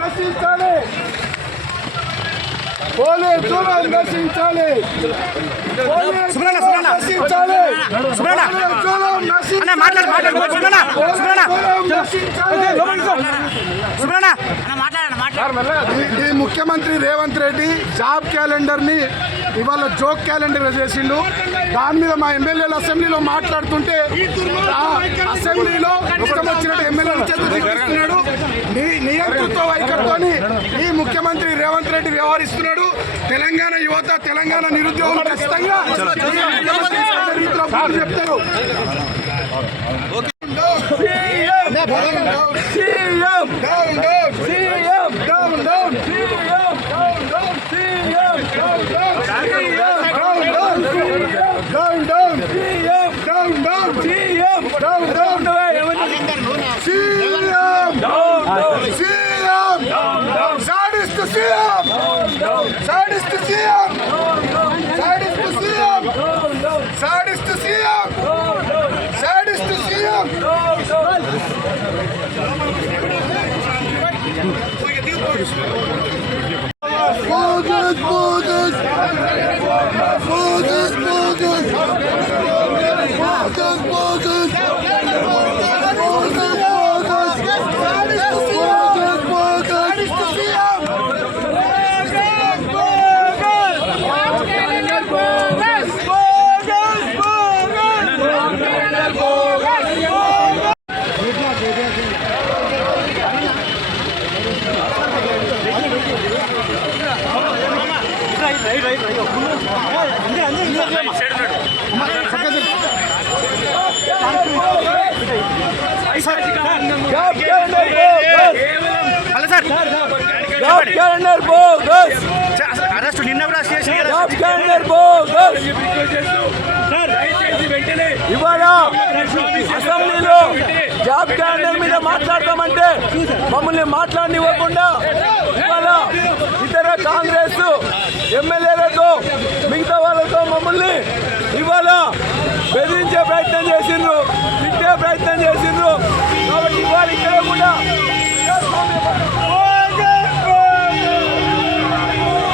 నశించాలి, పోలీసులు నశించాలి, ఈ ముఖ్యమంత్రి రేవంత్ రెడ్డి జాబ్ క్యాలెండర్ ని ఇవాళ జోక్ క్యాలెండర్ చేసిండు. దాని మీద మా ఎమ్మెల్యేలు అసెంబ్లీలో మాట్లాడుతుంటే అసెంబ్లీలో ఇష్టం వచ్చినట్టు ఎమ్మెల్యేలు చేస్తున్నాడు. నియంతృత్వ వైఖరితోని ఈ ముఖ్యమంత్రి రేవంత్ రెడ్డి వ్యవహరిస్తున్నాడు. తెలంగాణ యువత, తెలంగాణ నిరుద్యోగులు ఖచ్చితంగా చెప్తారు. ఇవాళ అసెంబ్లీలో జాబ్ క్యాలెండర్ మీద మాట్లాడతామంటే మమ్మల్ని మాట్లాడనివ్వకుండా ఇవాళ ఇతర కాంగ్రెస్ ఎమ్మెల్యేలతో మిగతా వాళ్ళతో మమ్మల్ని ఇవాళ బెదిరించే ప్రయత్నం చేసిండ్రు.